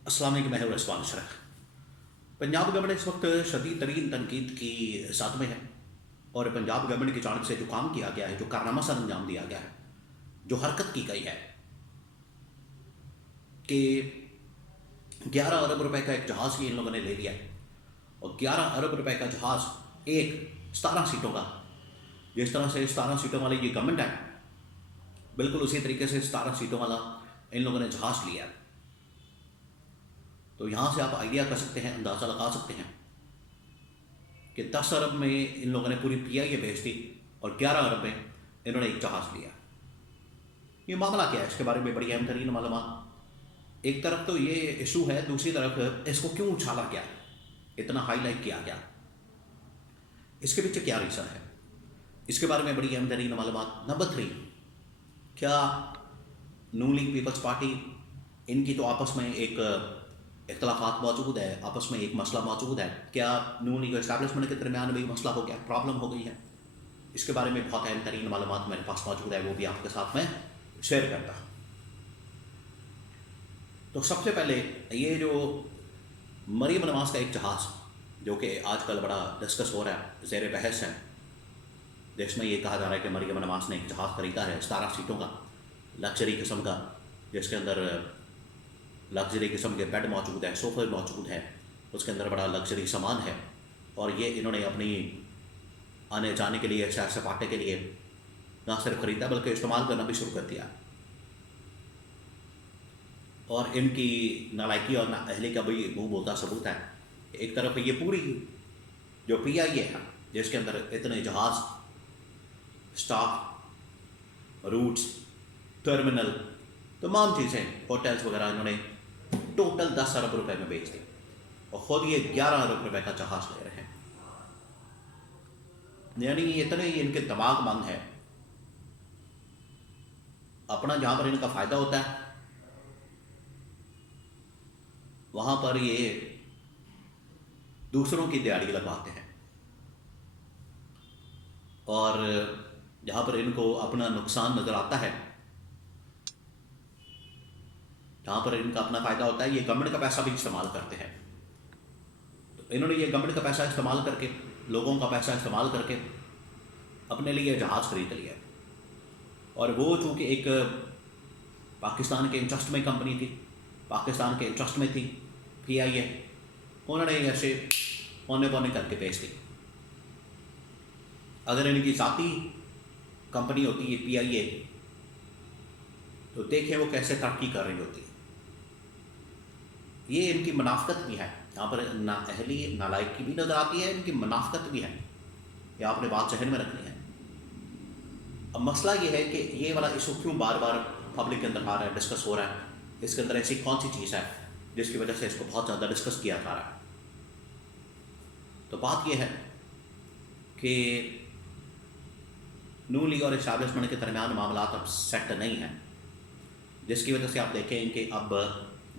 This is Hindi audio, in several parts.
अस्सलाम वालेकुम, मैं हूं रिजवान अशरफ। पंजाब गवर्नमेंट इस वक्त शदीद तरीन तनकीद की साथ में है और पंजाब गवर्नमेंट की जानब से जो काम किया गया है, जो कारनामा सर अंजाम दिया गया है, जो हरकत की गई है कि 11 अरब रुपए का एक जहाज़ ही इन लोगों ने ले लिया है। और 11 अरब रुपए का जहाज़ एक 17 सीटों का, जिस तरह से 17 सीटों वाली ये गवर्नमेंट है, बिल्कुल उसी तरीके से 17 सीटों वाला इन लोगों ने जहाज़ लिया है। तो यहाँ से आप आइडिया कर सकते हैं, अंदाज़ा लगा सकते हैं कि 10 अरब में इन लोगों ने पूरी PIA बेच दी और 11 अरब में इन्होंने एक जहाज़ लिया। ये मामला क्या है, इसके बारे में बड़ी अहम तरीन मालूमात। एक तरफ तो ये इशू है, दूसरी तरफ इसको क्यों उछाला गया, इतना हाईलाइट किया गया, इसके पीछे क्या रीज़न है, इसके बारे में बड़ी अहम तरीन मालूमात। नंबर 3, क्या नून लीग पीपल्स पार्टी, इनकी तो आपस में एक इख्तलाफात मौजूद है, आपस में एक मसला मौजूद है, क्या नून लीग इस्टेब्लिशमेंट के दरमियान भी मसला हो गया, प्रॉब्लम हो गई है? इसके बारे में बहुत अहम तरीन मालूमात मेरे पास मौजूद है, वो भी आपके साथ में शेयर करता हूँ। तो सबसे पहले ये जो मरियम नवाज का एक जहाज़, जो कि आजकल बड़ा डिस्कस हो रहा है, ज़ेर बहस है, जिसमें ये कहा जा रहा है कि मरियम नवाज ने एक जहाज़ खरीदा है 17 सीटों का, लग्जरी किस्म का, जिसके अंदर लग्जरी किस्म के बेड मौजूद है, सोफे मौजूद है, उसके अंदर बड़ा लग्जरी सामान है। और ये इन्होंने अपनी आने जाने के लिए, सैर सपाटे के लिए ना सिर्फ खरीदा बल्कि इस्तेमाल करना भी शुरू कर दिया। और इनकी नालायकी और नाअहली का भी मुंह बोलता सबूत है। एक तरफ ये पूरी जो PIA है, जिसके अंदर इतने जहाज़, स्टाफ, रूट्स, टर्मिनल, तमाम चीज़ें, होटल्स वगैरह इन्होंने टोटल 10 अरब रुपए में बेच दी और खुद ये 11 अरब रुपए का जहाज ले रहे हैं। यानी इतने ही इनके दिमाग बंद है, अपना जहां पर इनका फायदा होता है वहां पर ये दूसरों की दिहाड़ी लगवाते हैं, और जहां पर इनको अपना नुकसान नजर आता है, जहां पर इनका अपना फायदा होता है, ये गवर्नमेंट का पैसा भी इस्तेमाल करते हैं। तो इन्होंने ये गवर्नमेंट का पैसा इस्तेमाल करके, लोगों का पैसा इस्तेमाल करके अपने लिए जहाज़ खरीद लिया। और वो चूँकि एक पाकिस्तान के इंटरेस्ट में कंपनी थी, पाकिस्तान के इंटरेस्ट में थी PIA, उन्होंने ऐसे पौने पौने करके बेच दी। अगर इनकी ज़ाती कंपनी होती है PIA, तो देखें वो कैसे तरक्की कर रही होती है। ये इनकी मुनाफकत भी है, यहाँ पर नाअहली, नालायकी भी नज़र आती है, इनकी मुनाफकत भी है, ये आपने बात जहन में रखनी है। अब मसला ये है कि ये वाला इशू क्यों बार बार पब्लिक के अंदर आ रहा है, डिस्कस हो रहा है, इसके अंदर ऐसी कौन सी चीज़ है जिसकी वजह से इसको बहुत ज़्यादा डिस्कस किया जा रहा है। तो बात यह है कि नून लीग और इस्टेब्लिशमेंट के दरमियान मामला अब सेट नहीं है, जिसकी वजह से आप देखें कि अब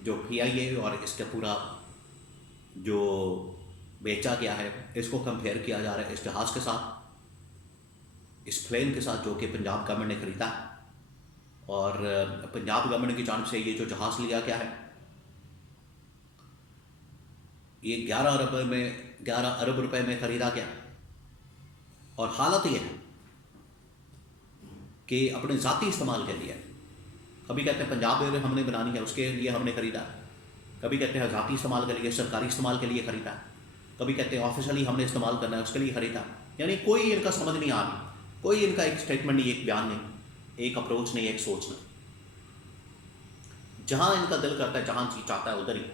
जो PIA और इसका पूरा जो बेचा गया है, इसको कंपेयर किया जा रहा है इस जहाज़ के साथ, इस प्लेन के साथ, जो कि पंजाब गवर्नमेंट ने खरीदा। और पंजाब गवर्नमेंट की जानब से ये जो जहाज़ लिया गया है, ये 11 अरब रुपए में ख़रीदा गया। और हालत ये है कि अपने ज़ाती इस्तेमाल के लिए, कभी कहते हैं पंजाब एयर हमने बनानी है उसके लिए हमने ख़रीदा, कभी कहते हैं ज़ाती इस्तेमाल के लिए, सरकारी इस्तेमाल के लिए ख़रीदा, कभी कहते हैं ऑफिशियली हमने इस्तेमाल करना है उसके लिए ख़रीदा। यानी कोई इनका समझ नहीं आ रही, कोई इनका एक स्टेटमेंट नहीं, एक बयान नहीं, एक अप्रोच नहीं, एक सोच नहीं। जहाँ इनका दिल करता है, जहाँ जी चाहता है, उधर ही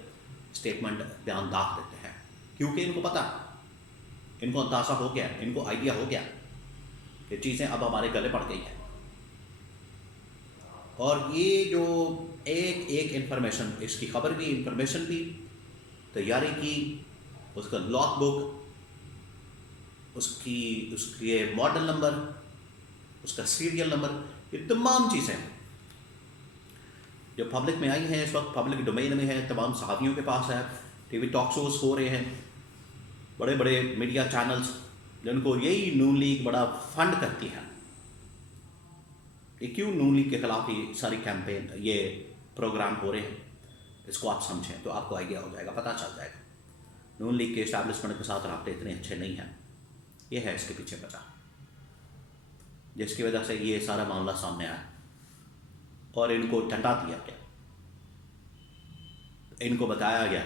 स्टेटमेंट, बयान दाग देते हैं, क्योंकि इनको पता है, इनको अंदाज़ा हो गया, इनको आइडिया हो गया कि चीज़ें अब हमारे गले पड़ गई हैं। और ये जो एक एक इन्फॉर्मेशन, इसकी खबर भी, इन्फॉर्मेशन भी, तैयारी की, उसका लॉग बुक, उसके मॉडल नंबर, उसका सीरियल नंबर, ये तमाम चीज़ें जो पब्लिक में आई हैं, इस वक्त पब्लिक डोमेन में है, तमाम सहाफ़ियों के पास है, TV टॉक शोज़ हो रहे हैं, बड़े बड़े मीडिया चैनल्स जिनको यही नून लीग बड़ा फंड करती है। ये क्यों नून लीग के ख़िलाफ़ ये सारी कैंपेन, ये प्रोग्राम हो रहे हैं? इसको आप समझें तो आपको आइडिया हो जाएगा, पता चल जाएगा। नून लीग के इस्टेब्लिशमेंट के साथ राब्ते इतने अच्छे नहीं हैं, ये है इसके पीछे वजह, जिसकी वजह से ये सारा मामला सामने आया और इनको डंडा दिया गया। इनको बताया गया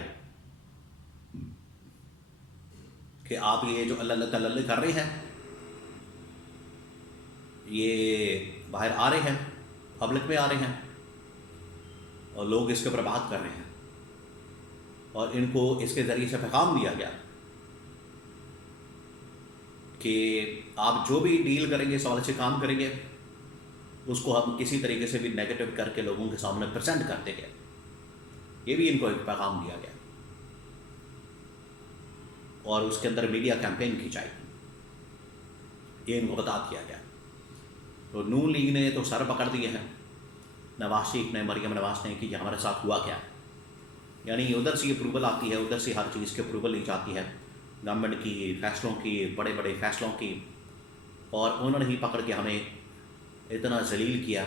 कि आप ये जो अल्लाह तल्ला कर रहे हैं, ये बाहर आ रहे हैं, पब्लिक में आ रहे हैं और लोग इसके ऊपर बात कर रहे हैं, और इनको इसके ज़रिए से पैगाम दिया गया कि आप जो भी डील करेंगे, इस हवाले से काम करेंगे, उसको हम किसी तरीके से भी नेगेटिव करके लोगों के सामने प्रेजेंट कर देंगे। ये भी इनको एक पैगाम दिया गया और उसके अंदर मीडिया कैंपेन की जाएगी, ये इनको बता दिया गया। तो नून लीग ने तो सर पकड़ दिए हैं, नवाज शरीफ ने, मरियम नवाज ने, कि ये हमारे साथ हुआ क्या। यानी उधर से अप्रूवल आती है, उधर से हर चीज़ की अप्रूवल ली जाती है, गवर्नमेंट की फ़ैसलों की, बड़े बड़े फ़ैसलों की, और उन्होंने ही पकड़ के हमें इतना जलील किया,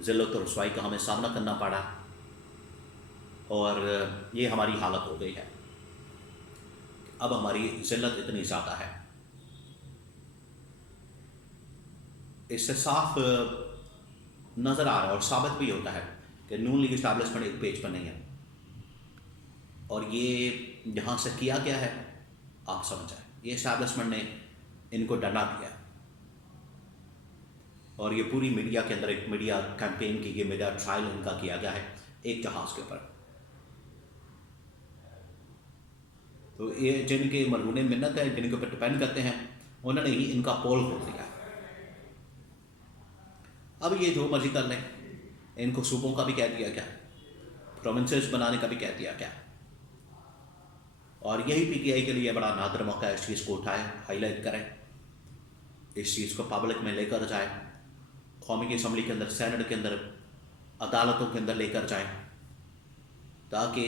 ज़िल्लत और रुसवाई का हमें सामना करना पड़ा, और ये हमारी हालत हो गई है। अब हमारी ज़िल्लत इतनी ज़्यादा है। इससे साफ नज़र आ रहा है और साबित भी होता है कि नून लीग इस्टेब्लिशमेंट एक पेज पर नहीं है, और ये जहाँ से किया गया है आप समझ जाए, ये इस्टेब्लिशमेंट ने इनको डंडा दिया, और ये पूरी मीडिया के अंदर एक मीडिया कैंपेन की, ये मीडिया ट्रायल इनका किया गया है एक जहाज़ के ऊपर। तो ये जिनके मरहूने मिन्नत है, जिनके ऊपर डिपेंड करते हैं, उन्होंने ही इनका पोल खोल दिया। अब ये जो मर्जी कर लें, इनको सूबों का भी कह दिया क्या, प्रोविंसेस बनाने का भी कह दिया क्या, और यही पीटीआई के लिए बड़ा नादर मौका है, इस चीज़ को उठाए, हाईलाइट करें, इस चीज़ को पब्लिक में लेकर जाए, कौमी असम्बली के अंदर, सेनेट के अंदर, अदालतों के अंदर लेकर जाए, ताकि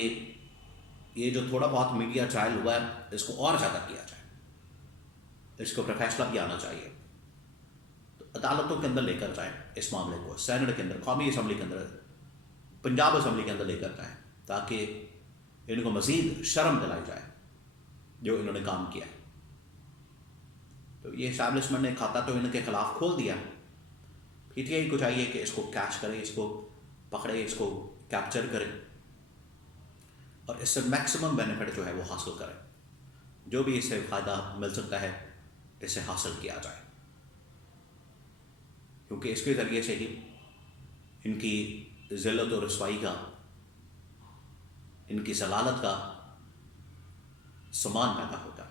ये जो थोड़ा बहुत मीडिया ट्रायल हुआ है इसको और ज़्यादा किया जाए, इसके ऊपर फैसला भी आना चाहिए। तो अदालतों के अंदर लेकर जाए इस मामले को, सेनेट के अंदर, कौमी असम्बली के अंदर, पंजाब असम्बली के अंदर लेकर जाए, ताकि इनको मज़ीद शर्म दिलाई जाए जो इन्होंने काम किया। तो ये इस्टेब्लिशमेंट ने खाता तो इनके खिलाफ खोल दिया, पीटीआई को चाहिए कि इसको कैच करे, इसको पकड़े, इसको कैप्चर करे, और इससे मैक्सिमम बेनिफिट जो है वो हासिल करें, जो भी इससे फ़ायदा मिल सकता है इसे हासिल किया जाए, क्योंकि इसके ज़रिए से ही इनकी ज़िल्लत और रुसवाई का, इनकी जलालत का समान पैदा होता है।